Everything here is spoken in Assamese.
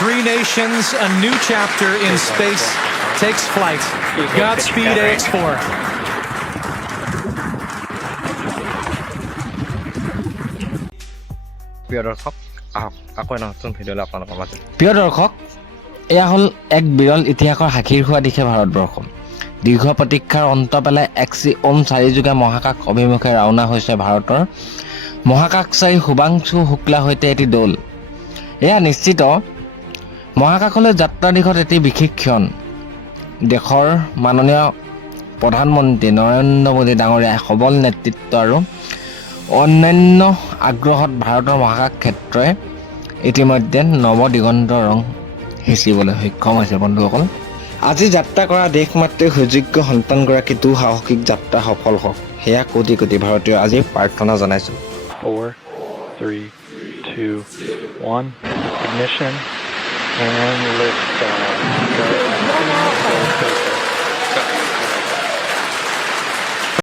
Three nations, a new chapter in space takes flight. Godspeed, AX4. প্ৰিয় দৰ্শক আহক আকৌ নতুন ভিডিঅ'লৈ আপোনালোকৰ মাজত। প্ৰিয় দৰ্শক, এয়া হ'ল এক বিৰল ইতিহাসৰ সাক্ষীৰ হোৱা দিশে ভাৰতবৰ্ষ। দীৰ্ঘ প্ৰতীক্ষাৰ অন্ত পেলাই XCOM 4 যুগে মহাকাশ অভিমুখে ৰাওনা হৈছে ভাৰতৰ মহাকাশচাৰী শুভাংশু শুক্লাৰ সৈতে এটি দল। এয়া নিশ্চিত মহাকাশলৈ যাত্ৰাৰ দিশত এটি বিশেষ ক্ষণ। দেশৰ মাননীয় প্ৰধানমন্ত্ৰী নৰেন্দ্ৰ মোদী ডাঙৰীয়াই সবল নেতৃত্ব আৰু অন্যান্য আগ্ৰহত ভাৰতৰ মহাকাশ ক্ষেত্ৰই ইতিমধ্যে নৱদিগন্তৰ ৰং সিঁচিবলৈ সক্ষম হৈছে। বন্ধুসকল, আজি যাত্ৰা কৰা দেশমাতৃৰ সুযোগ্য সন্তানগৰাকী দুঃসাহসিক যাত্ৰা সফল হওক, সেয়া কোটি কোটি ভাৰতীয় আজি প্ৰাৰ্থনা জনাইছোঁ। 4, 3, 2, 1, ignition, and lift off.